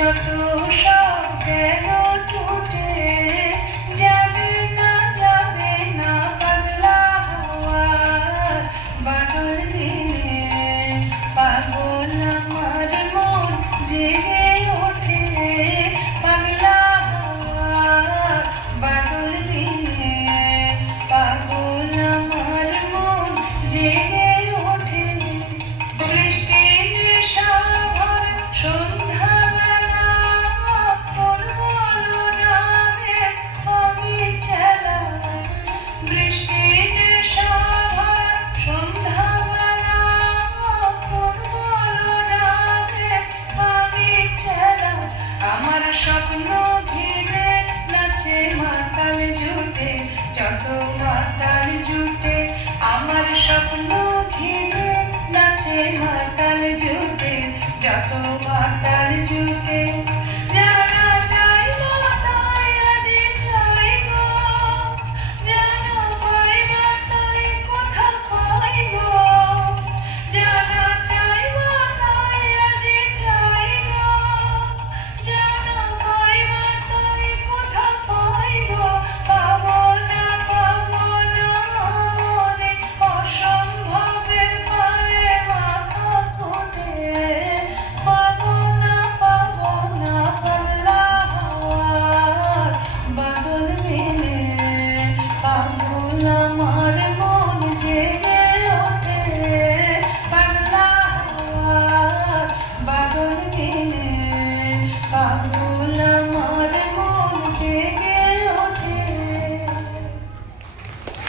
যত সব গেল টুটে, যাবে না পাগলা হওয়ার বাদল দিনে। পাগল আমার মন জেগে ওঠে, পাগলা হওয়ার বাদল দিনে। পাগল আমার মন জেগে ওঠে। বৃষ্টি নেশা ভরা সন্ধ্যাবেলা, তোর বলরামে আমি খেলা। বৃষ্টি নেশা ভরা সন্ধ্যাবেলা, তোর বলরামে আমি খেলা। আমার স্বপ্ন ঘিরে নাচে মাতাল জুটে, যত মাতাল জুটে। আমার স্বপ্ন ঘিরে নাচে মাতাল জুটে, যত মাতাল জুটে। যারা চাইব তাই আদি চাইব, যারা পাইব তাই কথা পাইব। যারা চাইব তাই আদি চাইব, যারা পাইব তাই কথা পাইব। পাব না মনে অসম্ভবের পায়ে মাথা তুলে। পাব না পাগলা হওয়ার বাদল দিনে। পাগল আমার মন জেগে ওঠে, পাগলা হওয়ার বাদল দিনে। পাগল